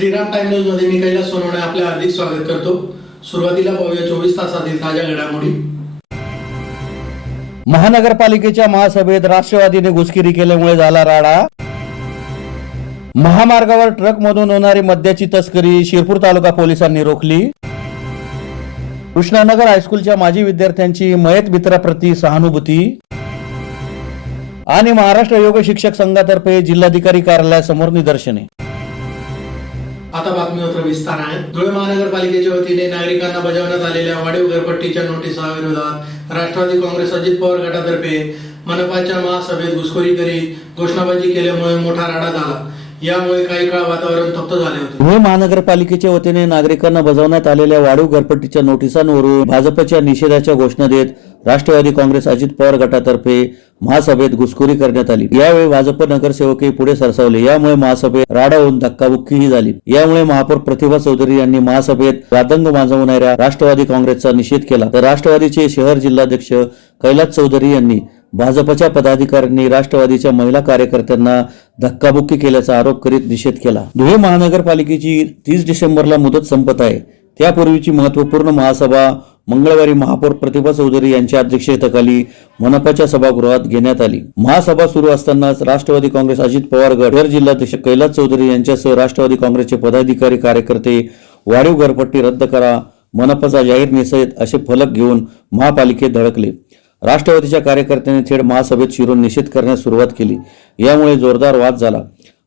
Shriram time news मध्ये मी कैलास सोनवणे आपले हार्दिक स्वागत करतो। सुरुवातीला पाहूया 24 तासातील ताज्या घडामोडी। महानगरपालिकेच्या महासभेत राष्ट्रवादीने घुसखोरी केल्यामुळे झाला राडा। महामार्गावर ट्रकमधून होणारी मद्याची तस्करी शिरपूर तालुका पोलिसांनी रोखली। कृष्णानगर हायस्कूलच्या माजी विद्यार्थ्यांची मयत मित्राप्रती सहानुभूती आणि महाराष्ट्र योग शिक्षक संघातर्फे जिल्हाधिकारी कार्यालयासमोर निदर्शने। आता बातमीपत्र विस्ताराने। धुळे महानगरपालिकेच्या वतीने नागरिकांना बजावण्यात आलेल्या वाढीव घरपट्टीच्या नोटिसाविरोधात राष्ट्रवादी काँग्रेस अजित पवार गटातर्फे मनपाच्या महासभेत घुसखोरी करीत घोषणाबाजी केल्यामुळे मोठा राडा झाला। यामुळे काही काळ वातावरण तप्त झाले होते। धुळे महानगरपालिकेच्या वतीने नागरिकांना बजावण्यात आलेल्या वाढीव घरपट्टीच्या नोटिसांवरून भाजपच्या निषेधाच्या घोषणा देत राष्ट्रवादी काँग्रेस अजित पवार गटातर्फे महासभेत घुसखोरी करण्यात आली। यावेळी भाजप नगरसेवकही पुढे सरसावले। यामुळे महासभेत राडा होऊन धक्काबुक्कीही झाली। यामुळे महापौर प्रतिभा चौधरी यांनी महासभेत वादंग माजवणाऱ्या राष्ट्रवादी काँग्रेसचा निषेध केला, तर राष्ट्रवादीचे शहर जिल्हाध्यक्ष कैलास चौधरी यांनी भाजपच्या पदाधिकाऱ्यांनी राष्ट्रवादीच्या महिला कार्यकर्त्यांना धक्काबुक्की केल्याचा आरोप करीत निषेध केला। धुळे महानगरपालिकेची 30 डिसेंबरला मुदत संपत आहे। त्यापूर्वीची महत्त्वपूर्ण महासभा मंगळवारी महापौर प्रतिभा चौधरी यांच्या अध्यक्षतेखाली मनपाच्या सभागृहात घेण्यात आली। महासभा सुरू असतानाच राष्ट्रवादी काँग्रेस अजित पवार गट शहर जिल्हाध्यक्ष कैलास चौधरी यांच्यासह राष्ट्रवादी काँग्रेसचे पदाधिकारी कार्यकर्ते वाढीव घरपट्टी रद्द करा, मनपाचा जाहीर निषेध असे फलक घेऊन महापालिकेत धडकले। राष्ट्रवादीच्या कार्यकर्त्यांनी थेट महासभेत शिरून निषेध करण्यास सुरुवात केली। यामुळे जोरदार वाद झाला।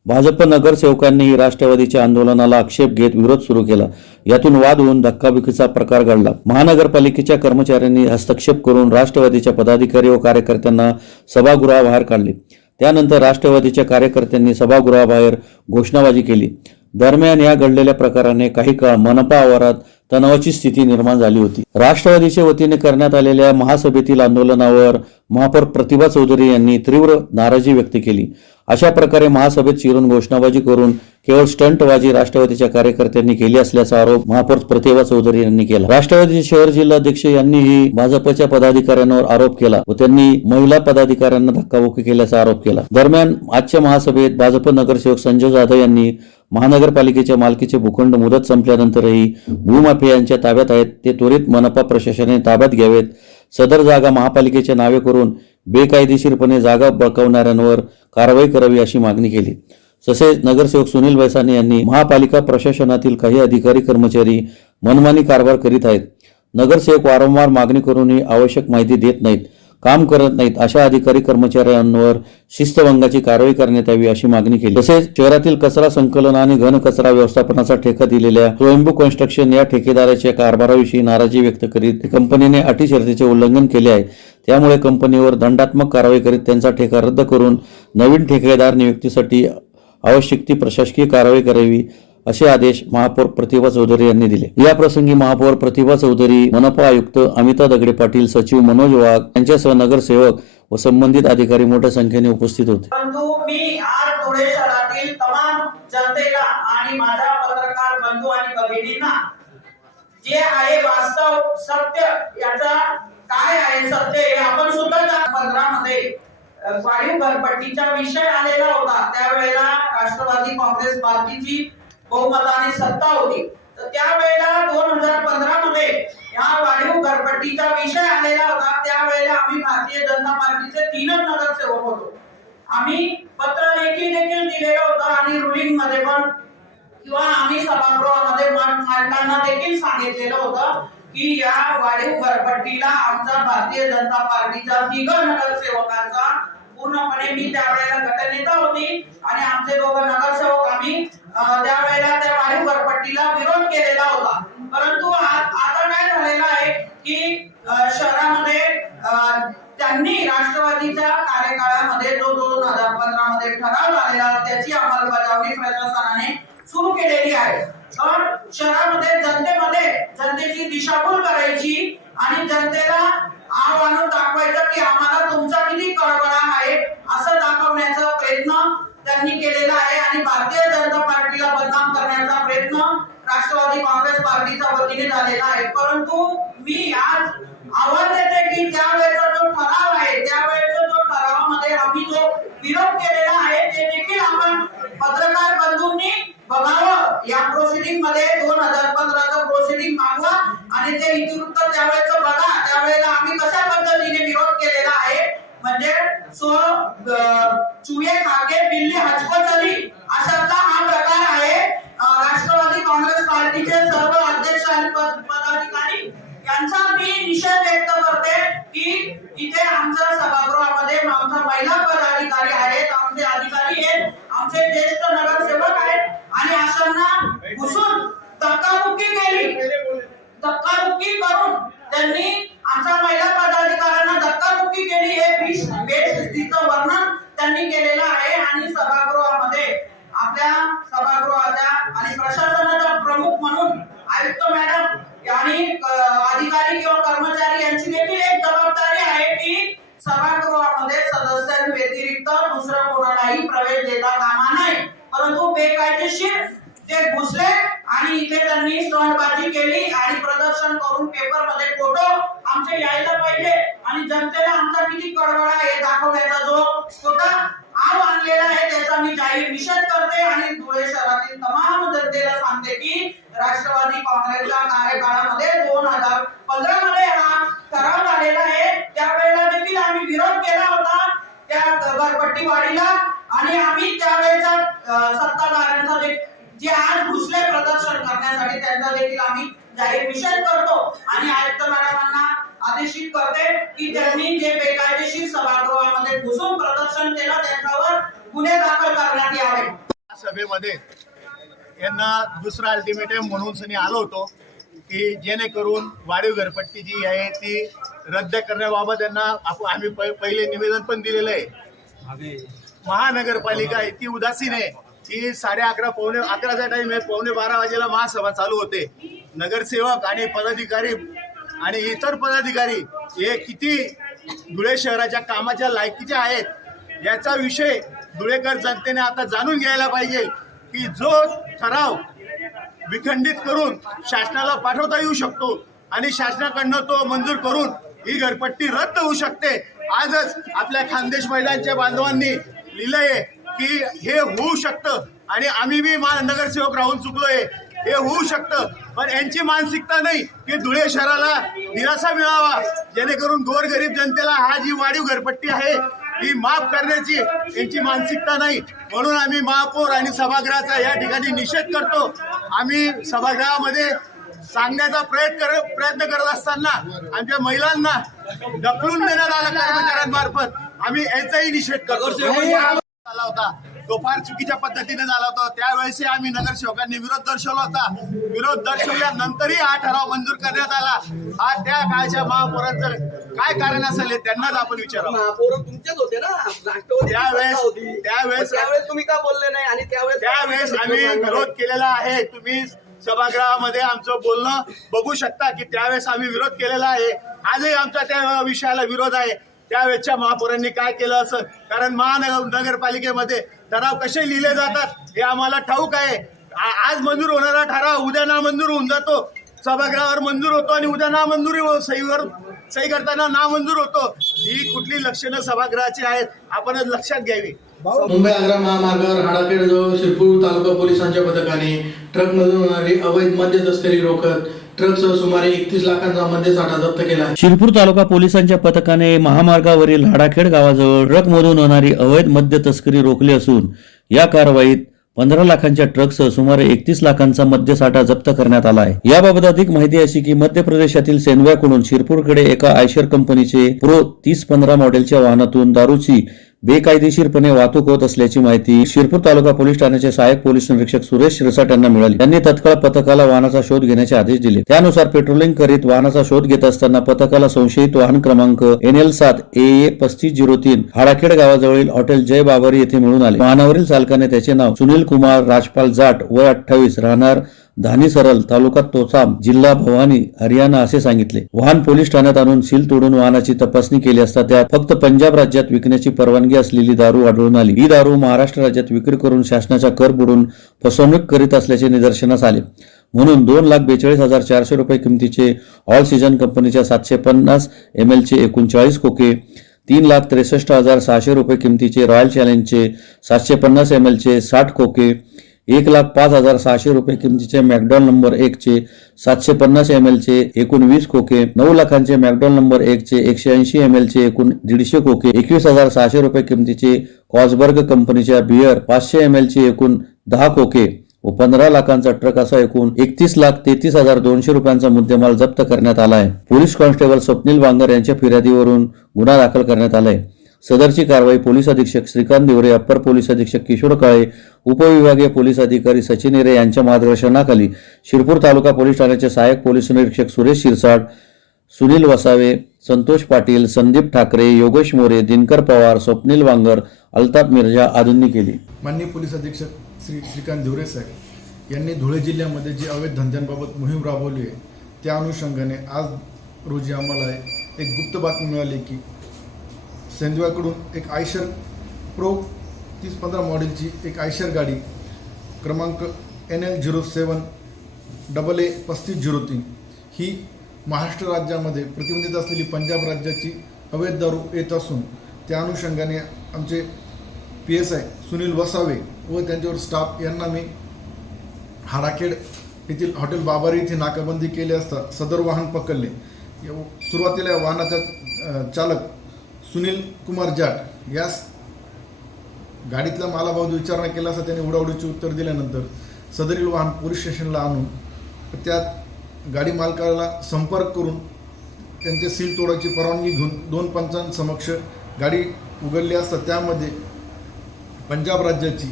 भाजप नगरसेवकांनीही राष्ट्रवादीच्या आंदोलनाला आक्षेप घेत विरोध सुरू केला। यातून वाद होऊन धक्काबुक्कीचा प्रकार घडला। महानगरपालिकेच्या कर्मचाऱ्यांनी हस्तक्षेप करून राष्ट्रवादीच्या पदाधिकारी व कार्यकर्त्यांना सभागृहाबाहेर काढले। त्यानंतर राष्ट्रवादीच्या कार्यकर्त्यांनी सभागृहाबाहेर घोषणाबाजी केली। दरम्यान या घडलेल्या प्रकाराने काही काळ मनपा आवारात तणावाची स्थिती निर्माण झाली होती। राष्ट्रवादीच्या वतीने करण्यात आलेल्या महासभेतील आंदोलनावर महापौर प्रतिभा चौधरी यांनी तीव्र नाराजी व्यक्त केली। अशा प्रकारे महासभेत शिरून घोषणाबाजी करून केवळ स्टंटबाजी राष्ट्रवादीच्या कार्यकर्त्यांनी केली असल्याचा आरोप महापौर प्रतिभा चौधरी यांनी केला। राष्ट्रवादीचे शहर जिल्हाध्यक्ष यांनीही भाजपच्या पदाधिकाऱ्यांवर आरोप केला व त्यांनी महिला पदाधिकाऱ्यांना धक्काबुक्की केल्याचा आरोप केला। दरम्यान आजच्या महासभेत भाजप नगरसेवक संजय जाधव यांनी महानगरपालिकेच्या मालकीचे भूखंड मुदत संपल्यानंतरही भूमाफियांच्या ताब्यात आहेत, ते त्वरित मनपा प्रशासनाने ताब्यात घ्यावेत। सदर जागा महापालिकेच्या नावे करून बेकायदेशीरपणे जागा बळकावणाऱ्यांवर कारवाई करावी अशी मागणी केली। तसेच नगरसेवक सुनील बैसाने यांनी महापालिका प्रशासनातील काही अधिकारी कर्मचारी मनमानी कारभार करीत आहेत, नगरसेवक वारंवार मागणी करूनही आवश्यक माहिती देत नाहीत, काम करत नाहीत, अशा अधिकारी कर्मचाऱ्यांवर शिस्तभंगाची कारवाई करण्यात यावी अशी मागणी केली। तसेच शहरातील कचरा संकलन आणि घन कचरा व्यवस्थापनाचा ठेका दिलेल्या स्वयंभू कन्स्ट्रक्शन या ठेकेदाराच्या कारभाराविषयी नाराजी व्यक्त करीत कंपनीने अटी शर्तीचे उल्लंघन केले आहे, त्यामुळे कंपनीवर दंडात्मक कारवाई करीत त्यांचा ठेका रद्द करून नवीन ठेकेदार नियुक्तीसाठी आवश्यक ती प्रशासकीय कारवाई करावी असे आदेश महापौर प्रतिभा चौधरी यांनी दिले। या प्रसंगी महापौर प्रतिभा चौधरी, मनपा आयुक्त अमिता दगडे पाटील, सचिव मनोज वाघ यांच्यासह नगरसेवक व संबंधित अधिकारी मोठ्या संख्येने उपस्थित होते। परंतु मी आज धुळे शहरातील तमाम जनतेला आणि माझ्या पत्रकार बंधू आणि भगिनींना जे आहे वास्तव सत्य याचा काय आहे सत्य हे आपण सुद्धा 2015 मध्ये वाढीव घरपट्टीचा विषय आलेला होता। त्यावेळेला राष्ट्रवादी काँग्रेस पार्टीची बहुमताने सत्ता होती, तर त्यावेळेला 2015 मध्ये या वाढीव घरपट्टीचा विषय आलेला होता। त्यावेळेला आम्ही भारतीय जनता पार्टीचे 3 नगरसेवक होतो। आम्ही पत्र लेखी देखील दिलेलं होतं आणि रुलिंग मध्ये पण किंवा आम्ही सभागृहामध्ये मांडताना देखील सांगितलेलं होतं की या वाढीव घरपट्टीला आमचा भारतीय जनता पार्टीचा 3 नगरसेवकांचा पूर्णपणे, मी त्यावेळेला गटनेता होती आणि आमचे 2 नगरसेवक आम्ही त्यावेळेला त्या वाढीव घरपट्टीला विरोध केलेला होता। परंतु आता काय झालेलं आहे की शहरामध्ये त्यांनी राष्ट्रवादीच्या कार्यकाळामध्ये जो 2015 मध्ये ठराव झालेला त्याची अंमलबजावणी प्रशासनाने सुरू केलेली आहे। तर शहरामध्ये जनतेची दिशाभूल करायची आणि जनतेला आव्हान दाखवायचं की आम्हाला तुमचा किती कळवळा आहे असं दाखवण्याचा प्रयत्न त्यांनी केलेला आहे आणि भारतीय जनता पार्टीला बदनाम करण्याचा प्रयत्न राष्ट्रवादी काँग्रेस पार्टीच्या वतीने झालेला आहे। परंतु मी आज आवाज देते की त्यावेळेचा जो ठराव आहे, त्यावेळेचा जो ठरावामध्ये आम्ही जो विरोध केलेला आहे ते देखील आपण पत्रकार बंधूंनी बघावं या प्रोसिडिंग मध्ये 2015चं प्रोसिडिंग मागवा आणि ते इतिवृत्त त्यावेळेचं बघा. त्यावेळेला आम्ही कशा पद्धतीने विरोध केलेला आहे, म्हणजे चुहे खाके बिल्ली हचको चली अशातला हा प्रकार आहे. राष्ट्रवादी काँग्रेस पार्टीचे सर्व अध्यक्ष आणि पदाधिकारी यांचा मी निषेध व्यक्त करते की इथे आमच्या सभागृहामध्ये आमचा महिला पदाधिकारी आहेत, आमचे अधिकारी आहेत, आमचे ज्येष्ठ नगरसेवक आहेत आणि अशांना घुसून धक्काबुक्की केली. धक्काबुक्की करून त्यांनी आमच्या महिला पदाधिकाऱ्यांना धक्काबुक्की केली. हे बेशिस्तीचं वर्णन त्यांनी केलेलं आहे आणि सभागृहामध्ये आपल्या सभागृहाच्या आणि प्रशासनाचा प्रमुख म्हणून आयुक्त मॅडम आणि अधिकारी किंवा कर्मचारी यांची देखील एक जबाबदारी आहे की सभागृहामध्ये सदस्यांव्यतिरिक्त दुसरं कोणालाही प्रवेश देता कामा नये. परंतु बेकायदेशीर ते घुसले आणि इथे त्यांनी स्टंटबाजी केली आणि प्रदर्शन करून पेपर मध्ये फोटो आमचे यायला पाहिजे आणि जनतेला आमचा किती कळवळा हे दाखवण्याचा जो छोटा आव आणलेला आहे त्याचा मी जाहीर निषेध करते आणि धुळे शहरातील तमाम जनतेला सांगते की राष्ट्रवादी काँग्रेसच्या कार्यकाळामध्ये 2015 मध्ये हा ठराव झालेला आहे. त्यावेळेला देखील आम्ही विरोध केला होता त्या घरपट्टी वाढीला आणि आम्ही त्यावेळेचा सत्ताधाऱ्यांचा जे आज घुसले प्रदर्शन करण्यासाठी त्यांचा देखील आम्ही जाहीर निषेध करतो आणि आयुक्त मॅडमांना आदेशित करते की त्यांनी जे बेकायदेशीर सभागृहामध्ये घुसून प्रदर्शन केलं त्यांच्यावर गुन्हे दाखल करण्यात यावे. सभेमध्ये यांना दुसरा अल्टिमेटम म्हणून सनी आलो होतो की जेणेकरून वाढीव घरपट्टी जी आहे ती रद्द करण्याबाबत यांना आम्ही पहिले निवेदन पण दिलेलं आहे. महानगरपालिका इतकी उदासीन आहे की 11:30 पावणे 11चा टाइम आहे, 11:45 वाजेला महासभा चालू होते. नगरसेवक आणि पदाधिकारी आणि इतर पदाधिकारी हे किती धुळे शहराच्या कामाच्या लायकीचे आहेत याचा विषय धुळेकर जनतेने आता जाणून घ्यायला पाहिजे की जो ठराव विखंडित करून शासनाला पाठवता येऊ शकतो आणि शासनाकडनं तो मंजूर करून ही घरपट्टी रद्द होऊ शकते. आजच आपल्या खानदेश मैदानच्या बांधवांनी लिहिलंय की हे होऊ शकतं आणि आम्ही बी नगरसेवक राहून चुकलोय, हे होऊ शकतं. पण यांची मानसिकता नाही की धुळे शहराला दिलासा मिळावा जेणेकरून गोरगरीब जनतेला हा जी वाढीव घरपट्टी आहे ही माफ करण्याची यांची मानसिकता नाही. म्हणून आम्ही महापौर आणि सभागृहाचा या ठिकाणी निषेध करतो. आम्ही सभागृहामध्ये सांगण्याचा प्रयत्न करत असताना आमच्या महिलांना ढकलून देण्यात आला कर्मचाऱ्यांमार्फत. आम्ही याचाही निषेध करतो. आला होता तो फार चुकीच्या पद्धतीने झाला होता. त्यावेळेस आम्ही नगरसेवकांनी विरोध दर्शवला होता. विरोध दर्शवल्यानंतरही हा ठराव मंजूर करण्यात आला. हा त्या काळच्या महापौरांचं काय कारण असेल हे त्यांनाच आपण विचारावं. महापौर तुमचेच होते ना, राष्ट्रवादी त्यावेळेस तुम्ही का बोलले नाही आणि त्यावेळेस आम्ही विरोध केलेला आहे. तुम्ही सभागृहामध्ये आमचं बोलणं बघू शकता की त्यावेळेस आम्ही विरोध केलेला आहे. आजही आमचा त्या विषयाला विरोध आहे. त्यावेळेसच्या महापौरांनी काय केलं असं, कारण महानगरपालिकेमध्ये ठराव कसे लिहिले जातात हे आम्हाला ठाऊक आहे. आज मंजूर होणारा ठराव उद्या नामंजूर होऊन जातो. सभागृहावर मंजूर होतो आणि उद्या नामंजुरी सही करताना नामंजूर होतो. ही कुठली लक्षणं सभागृहाची आहेत आपणच लक्षात घ्यावी. मुंबई आग्रा महामार्गावर हाडाखेड जवळ शिरपूर तालुका पोलिसांच्या पथकाने ट्रकमधून होणारी अवैध मद्य तस्करी रोखत ट्रकसह सुमारे 31 लाखांचा मद्यसाठा जप्त केला. शिरपूर तालुका पोलिसांच्या पथकाने महामार्गावरील हाडाखेड गावाजवळ ट्रकमधून होणारी अवैध मद्य तस्करी रोखली असून या कारवाईत 15 लाखांच्या ट्रकसह सुमारे 31 लाखांचा मद्यसाठा जप्त करण्यात आला आहे. याबाबत अधिक माहिती अशी की मध्य प्रदेशातील सेंधव्याकडून शिरपूरकडे एका आयशर कंपनीचे प्रो 3015 मॉडेलच्या वाहनातून दारूची बेकायदेशीरपणे वाहतूक होत असल्याची माहिती शिरपूर तालुका पोलीस ठाण्याचे सहाय्यक पोलीस निरीक्षक सुरेश शिरसाट यांना मिळाली. त्यांनी तत्काळ पथकाला वाहनाचा शोध घेण्याचे आदेश दिले. त्यानुसार पेट्रोलिंग करीत वाहनाचा शोध घेत असताना पथकाला संशयित वाहन क्रमांक NL7 AA 3503 हाडाखेड गावाजवळील हॉटेल जय बाबरी येथे मिळून आले. वाहनावरील चालकाने त्याचे नाव सुनील कुमार राजपाल जाट वय 28 राहणार धानी सरल तालुका तोसाम जिल्हा भवानी हरियाणा असे सांगितले. वाहन पोलीस ठाण्यात आणून सील तोडून वाहनाची तपासणी केली असता त्यात फक्त पंजाब राज्यात विकण्याची परवानगी असलेली दारू आढळून आली. ही दारू महाराष्ट्र राज्यात विक्री करून शासनाचा कर बुडून फसवणूक करीत असल्याचे निदर्शनास आले. म्हणून 2,42,400 रुपये किमतीचे ऑल सीजन कंपनीच्या 750 ml चे एकूण 40 खोके, 3,63,600 रुपये किमतीचे रॉयल चॅलेंजचे 750 ml चे 60 खोके, 1,05,600 रुपये किमतीचे मॅकडॉल नंबर 1 चे 750 ml चे एकूण 20 खोके, 9 लाखांचे मॅकडॉल नंबर 1 चे 180 ml चे एकूण 150 खोके, 21,600 रुपये किमतीचे कॉसबर्ग कंपनीच्या बियर 500 ml चे एकूण 10 खोके व 15 लाखांचा ट्रक असा एकूण 31,33,200 रुपयांचा मुद्देमाल जप्त करण्यात आला आहे. पोलीस कॉन्स्टेबल स्वप्नील बांगर यांच्या फिर्यादीवरून गुन्हा दाखल करण्यात आला आहे. सदरची कारवाई पोलीस अधीक्षक श्रीकांत दिवरे, अप्पर पोलीस अधीक्षक किशोर काळे, उपविभागीय पोलीस अधिकारी सचिन हिरे यांच्या मार्गदर्शनाखाली शिरपूर तालुका पोलीस ठाण्याचे सहाय्यक पोलीस निरीक्षक सुरेश शिरसाट, सुनील वसावे, संतोष पाटील, संदीप ठाकरे, योगेश मोरे, दिनकर पवार, स्वप्नील बांगर, अल्ताफ मिर्झा आदींनी केली. माननीय पोलीस अधीक्षक श्री श्रीकांत दिवरे साहेब यांनी धुळे जिल्ह्यामध्ये जी अवैध धंद्यांबाबत मोहीम राबवली आहे त्या अनुषंगाने आज रोजी आम्हाला एक गुप्त बातमी मिळाली की सेंदव्याकडून एक आयशर प्रो 3015 मॉडेलची एक आयशर गाडी क्रमांक NL07 AA 3503 ही महाराष्ट्र राज्यामध्ये प्रतिबंधित असलेली पंजाब राज्याची अवैध दारू येत असून त्या अनुषंगाने आमचे PSI सुनील वसावे व त्यांच्यावर स्टाफ यांना मी हाडाखेड येथील हॉटेल बाबारी येथे नाकाबंदी केली असता सदर वाहन पकडले. सुरुवातीला या वाहनाचा चालक सुनील कुमार जाट यास गाडीतल्या मालाबाबत विचारणा केला असता त्यांनी उडाउडीचे उत्तर दिल्यानंतर सदरील वाहन पोलीस स्टेशनला आणून त्यात गाडी मालकाला संपर्क करून त्यांचे सील तोडायची परवानगी घेऊन 2 पंचांसमक्ष गाडी उघडली असता त्यामध्ये पंजाब राज्याची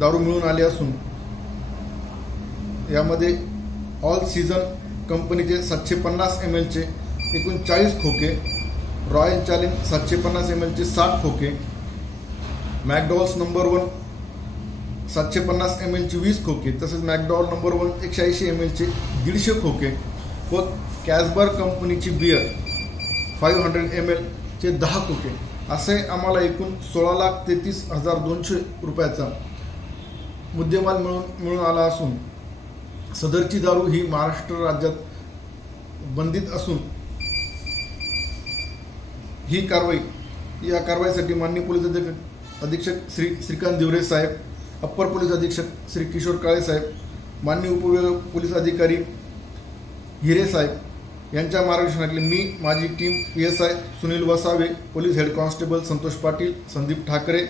दारू मिळून आली असून यामध्ये ऑल सीझन कंपनीचे 750 ml चे एकूण 40 खोके, रॉयल चॅलेंज 750 ml चे 60 खोके, मॅकडॉल्स नंबर 1 750 ml चे 20 खोके, तसेच मॅकडॉल नंबर 1 180 ml चे 150 खोके व कॅसबर्ग कंपनीची बियर 500 ml चे 10 खोके असे आम्हाला एकूण 16,33,200 रुपयाचा मुद्देमाल मिळून आला असून सदरची दारू ही महाराष्ट्र राज्यात बंदित असून ही या कारवाईसाठी माननीय पोलीस अधीक्षक श्री श्रीकांत दिवरे साहेब, अप्पर पोलीस अधीक्षक श्री किशोर काळे साहेब, माननीय उपविभाग पोलीस अधिकारी हिरे साहेब यांच्या मार्गदर्शनाखाली मी, माझी team PSI Sunil Vasave, police head constable Santosh Patil, Sandeep Thackeray,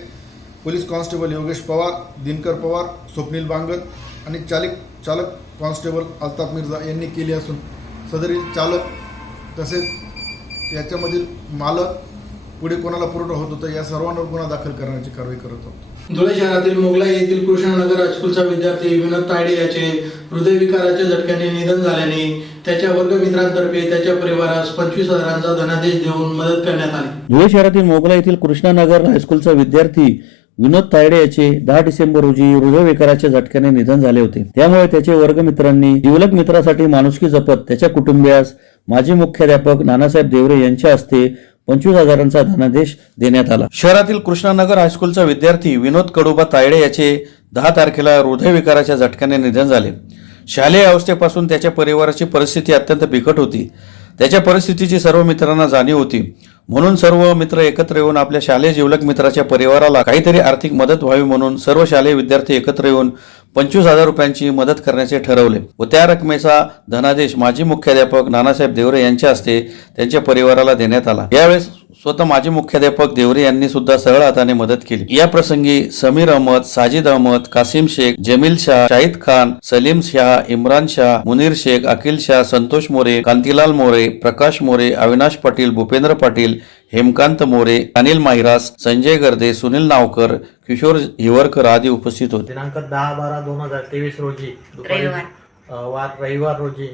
police constable Yogesh Pawar, Dinkar Pawar, Swapnil Bangar आणि चालक कॉन्स्टेबल अल्ताफ मिर्झा यांनी केली असून सदरील चालक तसेच याच्यामधील मालक पुढे कोणाला पुरवठा होत होता या सर्वांवर गुन्हा दाखल करण्याची कारवाई करत आहोत. धुळे शहरातील मोगलाई येथील कृष्णनगर हायस्कूलचा विद्यार्थी विनोद तायडे याचे हृदयविकाराच्या झटक्याने निधन झाल्याने त्याच्या वर्गमित्रांतर्फे त्याच्या परिवारास 25,000चा धनादेश देऊन मदत करण्यात आली. धुळे शहरातील मोगला येथील कृष्णानगर हायस्कूलचा विद्यार्थी विनोद तायडे याचे 10 डिसेंबर रोजी हृदयविकाराच्या झटक्याने निधन झाले होते. त्यामुळे त्याचे वर्गमित्रांनी जिवलग मित्रासाठी माणुसकी जपत त्याच्या कुटुंबियास माजी मुख्याध्यापक नानासाहेब देवरे यांच्या हस्ते 25,000चा धनादेश देण्यात आला. शहरातील कृष्णानगर हायस्कूलचा विद्यार्थी विनोद कडुबा तायडे याचे 10 तारखेला हृदयविकाराच्या झटक्याने निधन झाले. शालेय अवस्थेपासून त्याच्या परिवाराची परिस्थिती अत्यंत बिकट होती. त्याच्या परिस्थितीची सर्व मित्रांना जाणीव होती. म्हणून सर्व मित्र एकत्र येऊन आपल्या शालेय जिवलग मित्राच्या परिवाराला काहीतरी आर्थिक मदत व्हावी म्हणून सर्व शालेय विद्यार्थी एकत्र येऊन 25,000 रुपयांची मदत करण्याचे ठरवले व त्या रकमेचा धनादेश माजी मुख्याध्यापक नानासाहेब देवरे यांच्या हस्ते त्यांच्या परिवाराला देण्यात आला. यावेळेस स्वतः माजी मुख्याध्यापक देवरे यांनी सुद्धा सरळ हाताने मदत केली. या प्रसंगी समीर अहमद, साजिद अहमद, कासिम शेख, जमील शाह, शाहिद खान, सलीम शाह, इम्रान शाह, मुनीर शेख, अखिल शाह, संतोष मोरे, कांतीलाल मोरे, प्रकाश मोरे, अविनाश पाटील, भूपेंद्र पाटील, हेमकांत मोरे, अनिल माहिरास, संजय गर्दे, सुनील नावकर, किशोर हिवरकर आदी उपस्थित होते. दिनांक 10/12/2023 रोजी रविवार रोजी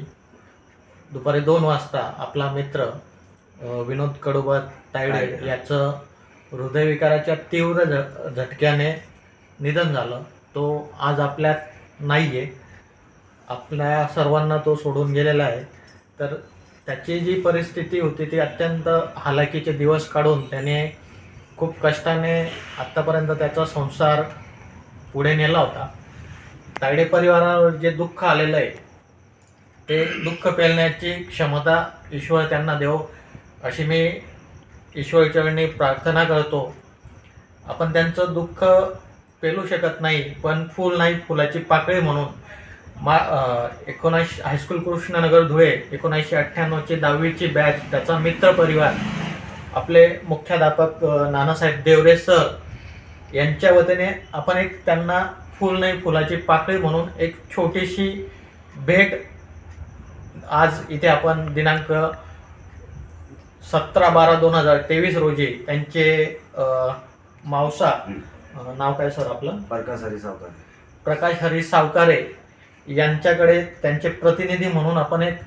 दुपारी 2 वाजता आपला मित्र विनोद कडुबा तायडे याचं हृदयविकाराच्या तीव्र झटक्याने निधन झालं. तो आज आपल्यात नाही आहे. आपल्या सर्वांना तो सोडून गेलेला आहे. तर त्याची जी परिस्थिती होती ती अत्यंत हालाकीचे दिवस काढून त्याने खूप कष्टाने आत्तापर्यंत त्याचा संसार पुढे नेला होता. तायडे परिवारावर जे दुःख आलेलं आहे ते दुःख पेलण्याची क्षमता ईश्वर त्यांना देव अशी मी ईश्वरचरणी प्रार्थना करतो. आपण त्यांचं दुःख पेलू शकत नाही, पण फूल नाही फुलाची पाकळी म्हणून हायस्कूल कृष्णनगर धुळे 1998ची 10वीची बॅच, त्याचा मित्र परिवार, आपले मुख्याध्यापक नानासाहेब देवरे सर यांच्या वतीने आपण एक त्यांना फूल नाही फुलाची पाकळी म्हणून एक छोटीशी भेट आज इथे आपण दिनांक 17/12/2023 रोजी त्यांचे मावसा, नाव काय सर आपलं? प्रकाश हरी सावकारे यांच्याकडे त्यांचे प्रतिनिधी म्हणून आपण एक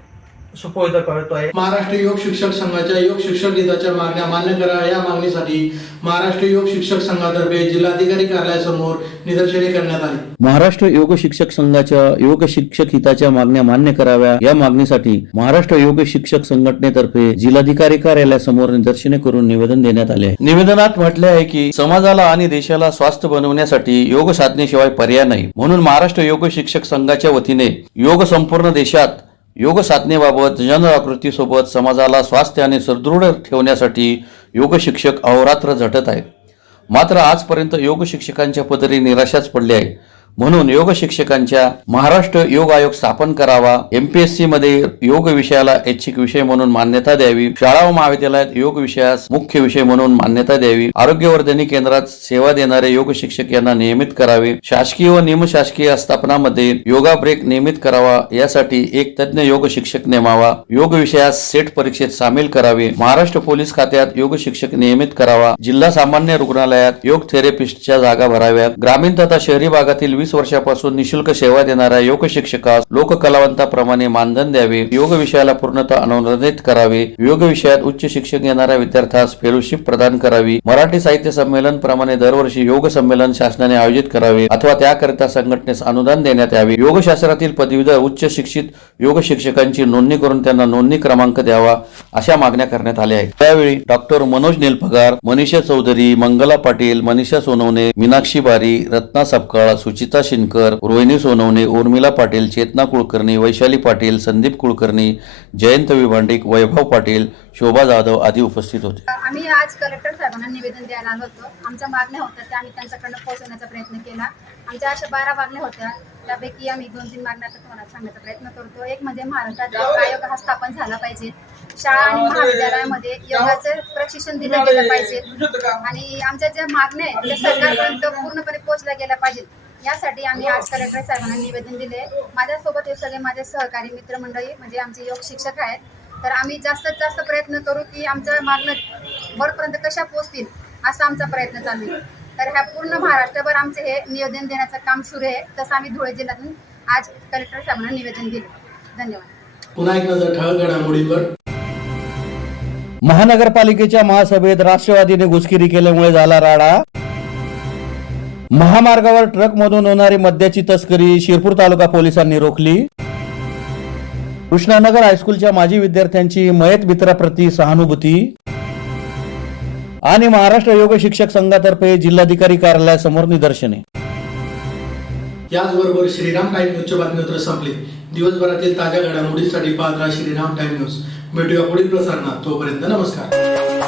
सुपूर्द करतोय. महाराष्ट्र योग शिक्षक संघाच्या योग शिक्षक हिताच्या मागण्या मान्य करा या मागणीसाठी महाराष्ट्र योग शिक्षक संघातर्फे जिल्हाधिकारी कार्यालयासमोर निदर्शने करण्यात आली. महाराष्ट्र योग शिक्षक संघाच्या योग शिक्षक हिताच्या मागण्या मान्य कराव्या या मागणीसाठी महाराष्ट्र योग शिक्षक संघटनेतर्फे जिल्हाधिकारी कार्यालयासमोर निदर्शने करून निवेदन देण्यात आले आहे. निवेदनात म्हटले आहे की समाजाला आणि देशाला स्वास्थ्य बनवण्यासाठी योग साधनेशिवाय पर्याय नाही, म्हणून महाराष्ट्र योग शिक्षक संघाच्या वतीने योग संपूर्ण देशात योग साधनेबाबत जनजागृतीसोबत समाजाला स्वास्थ्य आणि सुदृढ ठेवण्यासाठी योग शिक्षक अहोरात्र झटत आहेत. मात्र आजपर्यंत योग शिक्षकांच्या पदरी निराशाच पडली आहे. म्हणून योग शिक्षकांच्या महाराष्ट्र योग आयोग स्थापन करावा, MPSC मध्ये योग विषयाला ऐच्छिक विषय म्हणून मान्यता द्यावी, शाळा व महाविद्यालयात योग विषयास मुख्य विषय म्हणून मान्यता द्यावी, आरोग्यवर्धिनी केंद्रात सेवा देणारे योग शिक्षक यांना नियमित करावे, शासकीय व निमशासकीय आस्थापनांमध्ये योगा ब्रेक नियमित करावा, यासाठी एक तज्ञ योग शिक्षक नेमावा, योग विषयास सेट परीक्षेत सामील करावे, महाराष्ट्र पोलीस खात्यात योग शिक्षक नियमित करावा, जिल्हा सामान्य रुग्णालयात योग थेरपिस्टच्या जागा भराव्यात, ग्रामीण तथा शहरी भागातील 20 वर्षापासून निशुल्क सेवा देणाऱ्या योग शिक्षकास लोककलावंताप्रमाणे मानधन द्यावे, योग विषयाला पूर्णतः अनुदानित करावे, योग विषयात उच्च शिक्षण घेणाऱ्या विद्यार्थ्यास फेलोशिप प्रदान करावी, मराठी साहित्य संमेलन प्रमाणे दरवर्षी योग संमेलन शासनाने आयोजित करावे अथवा त्याकरिता संघटनेस अनुदान देण्यात यावे, योगशास्त्रातील पदवीधर उच्च शिक्षित योग शिक्षकांची नोंदणी करून त्यांना नोंदणी क्रमांक द्यावा, अशा मागण्या करण्यात आल्या आहेत. त्यावेळी डॉक्टर मनोज नेलपगार, मनीषा चौधरी, मंगला पाटील, मनीषा सोनवणे, मीनाक्षी बारी, रत्ना सपकाळ, सुचिता शिनकर, रोहिणी सोनवणे, उर्मिला पाटील, चेतना कुलकर्णी, वैशाली पाटील, संदीप कुलकर्णी, जयंत विभांडिक, वैभव पाटील, शोभा जाधव आदी उपस्थित होते. आम्ही आज कलेक्टर साहेबांना निवेदन द्यायला आलो होतो. आमच्या मागण्या होत्या त्या आम्ही त्यांच्याकडनं पोहोचवण्याचा प्रयत्न केला. आमच्या अशा 12 मागण्या होत्या, त्यापैकी आम्ही 2-3 मागण्या तुम्हाला सांगण्याचा प्रयत्न करतो. एक म्हणजे महाराष्ट्रात योग आयोग हा स्थापन झाला पाहिजे, शाळा आणि महाविद्यालयामध्ये योगाचं प्रशिक्षण दिलं गेलं पाहिजे आणि आमच्या ज्या मागण्या आहेत त्या सरकारपर्यंत पूर्णपणे पोहोचल्या गेल्या पाहिजेत. यासाठी आम्ही आज कलेक्टर साहेबांना निवेदन दिले. माझ्यासोबत हे सगळे माझे सहकारी मित्रमंडळी म्हणजे आमचे योग शिक्षक आहेत. तर आम्ही जास्तीत जास्त प्रयत्न करू की आमच्या मागण्या वरपर्यंत कशा पोहोचतील असा आमचा प्रयत्न चालू आहे. तर ह्या पूर्ण महाराष्ट्रभर आमचे हे निवेदन देण्याचं काम सुरू आहे. तसं आम्ही धुळे जिल्ह्यातून आज कलेक्टर साहेबांना निवेदन दिले. धन्यवाद. पुन्हा एक नजर ठळक घडामोडींवर. महानगरपालिकेच्या महासभेत राष्ट्रवादीने घुसखोरी केल्यामुळे झाला राडा. महामार्गावर ट्रकमधून होणारी मद्याची तस्करी शिरपूर तालुका पोलिसांनी रोखली. कृष्णानगर हायस्कूलच्या माजी विद्यार्थ्यांची मयत मित्राप्रती सहानुभूती. आणि महाराष्ट्र योग शिक्षक संघातर्फे जिल्हाधिकारी कार्यालयासमोर निदर्शने. याचबरोबर श्रीराम टाइम न्यूजच्या बातमीपत्र संपले. दिवसभरातील ताज्या घडामोडींसाठी पाहत राहा श्रीराम टाइम न्यूज. भेटूया पुढील प्रसारणात. तोपर्यंत नमस्कार.